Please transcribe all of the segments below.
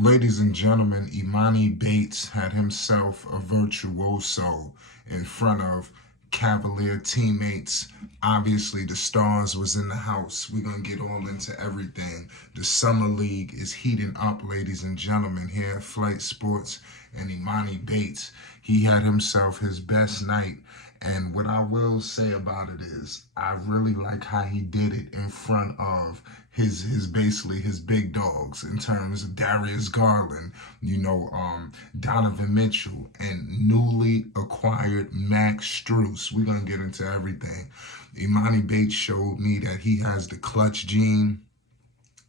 Ladies and gentlemen, Emoni Bates had himself a virtuoso in front of Cavalier teammates. Obviously, the stars was in the house. We're going to get all into everything. The Summer League is heating up, ladies and gentlemen, here at Flight Sports. And Emoni Bates, he had himself his best night. And what I will say about it is, I really like how he did it in front of his basically his big dogs in terms of Darius Garland, Donovan Mitchell, and newly acquired Max Strus. We're gonna get into everything. Emoni Bates showed me that he has the clutch gene.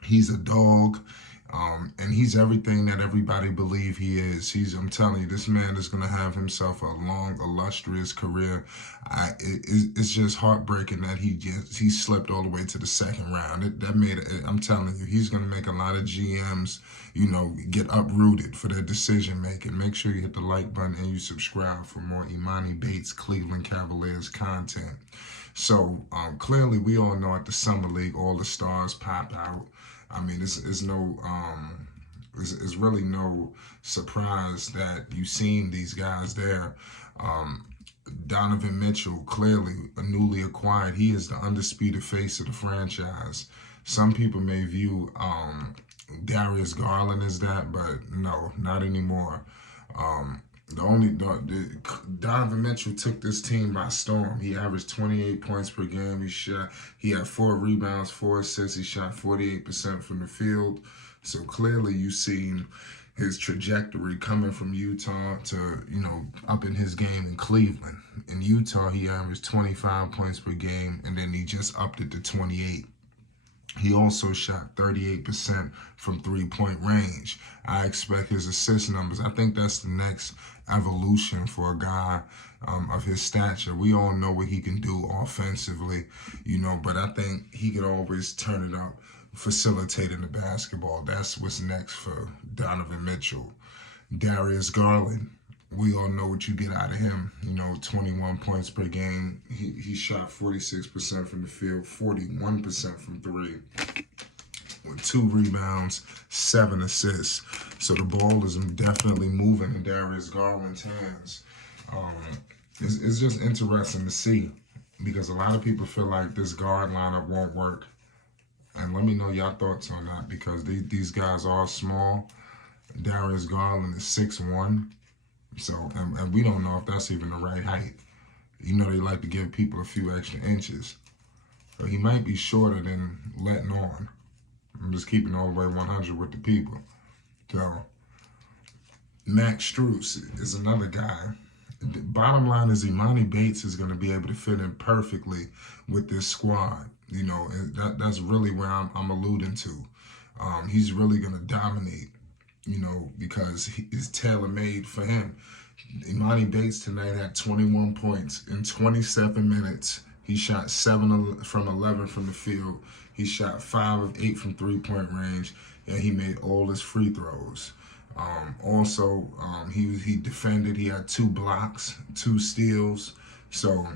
He's a dog. And he's everything that everybody believe he is. I'm telling you, this man is going to have himself a long, illustrious career. It's just heartbreaking that he slipped all the way to the second round. I'm telling you, he's going to make a lot of GMs, get uprooted for their decision making. Make sure you hit the like button and you subscribe for more Emoni Bates Cleveland Cavaliers content. So clearly, we all know at the Summer League, all the stars pop out. I mean, it's really no surprise that you've seen these guys there. Donovan Mitchell, clearly a newly acquired. He is the undisputed face of the franchise. Some people may view Darius Garland as that, but no, not anymore. Donovan Mitchell took this team by storm. He averaged 28 points per game. He had 4 rebounds, 4 assists. He shot 48% from the field. So clearly you've seen his trajectory coming from Utah to, up in his game in Cleveland. In Utah, he averaged 25 points per game, and then he just upped it to 28. He also shot 38% from three-point range. I expect his assist numbers. I think that's the next evolution for a guy of his stature. We all know what he can do offensively, but I think he could always turn it up, facilitating the basketball. That's what's next for Donovan Mitchell. Darius Garland, we all know what you get out of him. 21 points per game. He shot 46% from the field, 41% from three, with 2 rebounds, 7 assists. So the ball is definitely moving in Darius Garland's hands. It's just interesting to see because a lot of people feel like this guard lineup won't work. And let me know your thoughts on that because these guys are small. Darius Garland is 6'1". So, and we don't know if that's even the right height. They like to give people a few extra inches. So he might be shorter than letting on. I'm just keeping all the way 100 with the people. So, Max Strus is another guy. The bottom line is Emoni Bates is going to be able to fit in perfectly with this squad. And that's really where I'm alluding to. He's really going to dominate. Because it's tailor-made for him. Emoni Bates tonight had 21 points in 27 minutes. He shot 7 from 11 from the field. He shot 5 of 8 from three-point range, and he made all his free throws. He defended. He had 2 blocks, 2 steals. So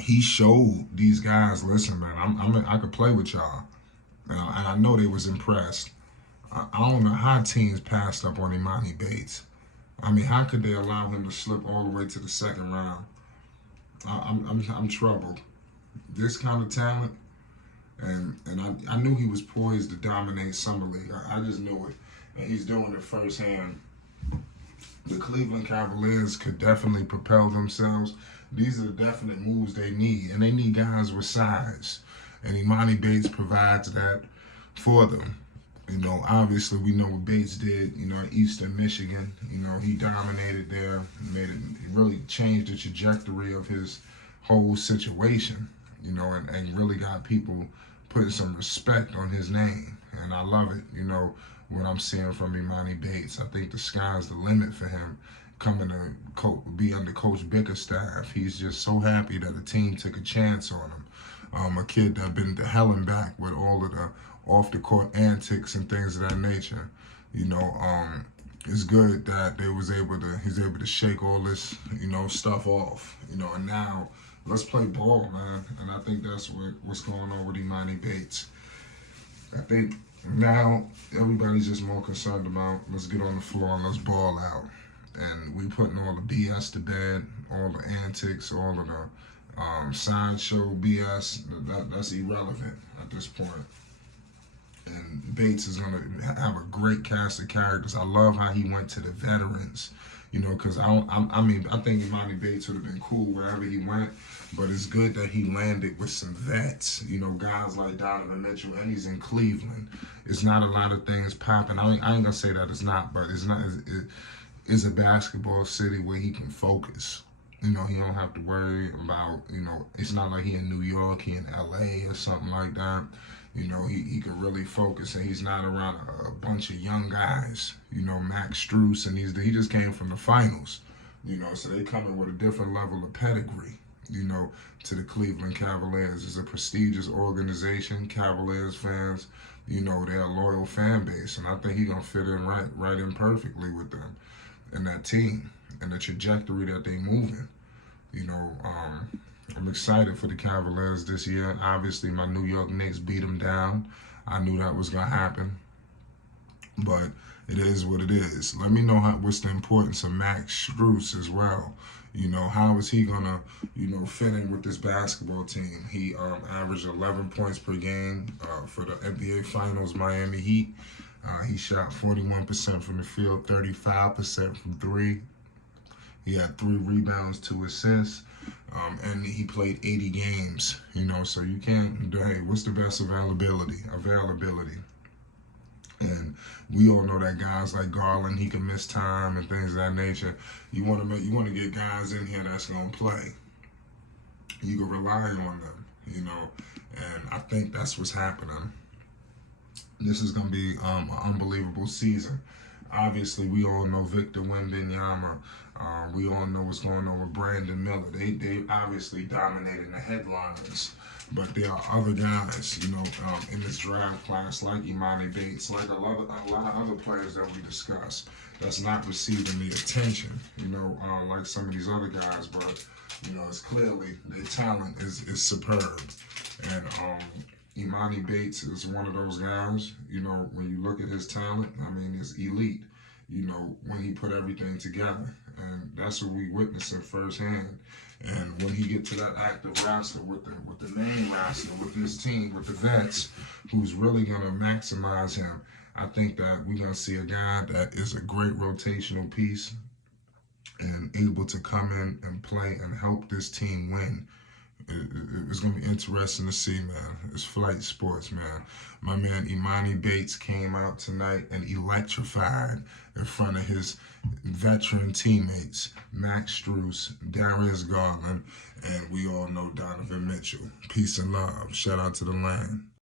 he showed these guys, listen, man, I could play with y'all. And I know they was impressed. I don't know how teams passed up on Emoni Bates. I mean, how could they allow him to slip all the way to the second round? I'm troubled. This kind of talent, and I knew he was poised to dominate Summer League. I just knew it, and he's doing it firsthand. The Cleveland Cavaliers could definitely propel themselves. These are the definite moves they need, and they need guys with size, and Emoni Bates provides that for them. Obviously we know what Bates did, at Eastern Michigan. He dominated there, he really changed the trajectory of his whole situation, and really got people putting some respect on his name. And I love it, what I'm seeing from Emoni Bates. I think the sky's the limit for him coming to be under Coach Bickerstaff. He's just so happy that the team took a chance on him. A kid that been to hell and back with all of the off-the-court antics and things of that nature. It's good that he's able to shake all this, stuff off, and now let's play ball, man. And I think that's what's going on with Emoni Bates. I think Now, everybody's just more concerned about let's get on the floor and let's ball out. And we putting all the BS to bed, all the antics, all of the sideshow BS. That's irrelevant at this point. And Bates is going to have a great cast of characters. I love how he went to the veterans, because I mean, I think Emoni Bates would have been cool wherever he went, but it's good that he landed with some vets, guys like Donovan Mitchell, and he's in Cleveland. It's not a lot of things popping. I ain't going to say that it's not, but it's not. It's a basketball city where he can focus. He don't have to worry about, it's not like he in New York, he in LA or something like that. He can really focus, and he's not around a bunch of young guys. Max Strus, and he just came from the finals. So they coming with a different level of pedigree. To the Cleveland Cavaliers. It's a prestigious organization. Cavaliers fans, they're a loyal fan base, and I think he's gonna fit in right in perfectly with them and that team and the trajectory that they moving. I'm excited for the Cavaliers this year. Obviously, my New York Knicks beat them down. I knew that was going to happen. But it is what it is. Let me know what's the importance of Max Strus as well. How is he going to, fit in with this basketball team? He averaged 11 points per game for the NBA Finals Miami Heat. He shot 41% from the field, 35% from three. He had 3 rebounds, 2 assists, and he played 80 games, so you can't, hey, what's the best availability? And we all know that guys like Garland, he can miss time and things of that nature. You want to get guys in here that's going to play. You can rely on them, and I think that's what's happening. This is going to be an unbelievable season. Obviously, we all know Victor Wembanyama. We all know what's going on with Brandon Miller. They obviously dominating the headlines. But there are other guys, in this draft class, like Emoni Bates, like a lot of other players that we discuss, that's not receiving the attention, like some of these other guys. But, it's clearly their talent is superb. And Emoni Bates is one of those guys, when you look at his talent, I mean, it's elite, when he put everything together. And that's what we witnessing firsthand. And when he get to that active roster with the main roster, with his team, with the vets, who's really going to maximize him, I think that we're going to see a guy that is a great rotational piece and able to come in and play and help this team win. It's going to be interesting to see, man. It's flight sports, man. My man Emoni Bates came out tonight and electrified in front of his veteran teammates, Max Strus, Darius Garland, and we all know Donovan Mitchell. Peace and love. Shout out to the land.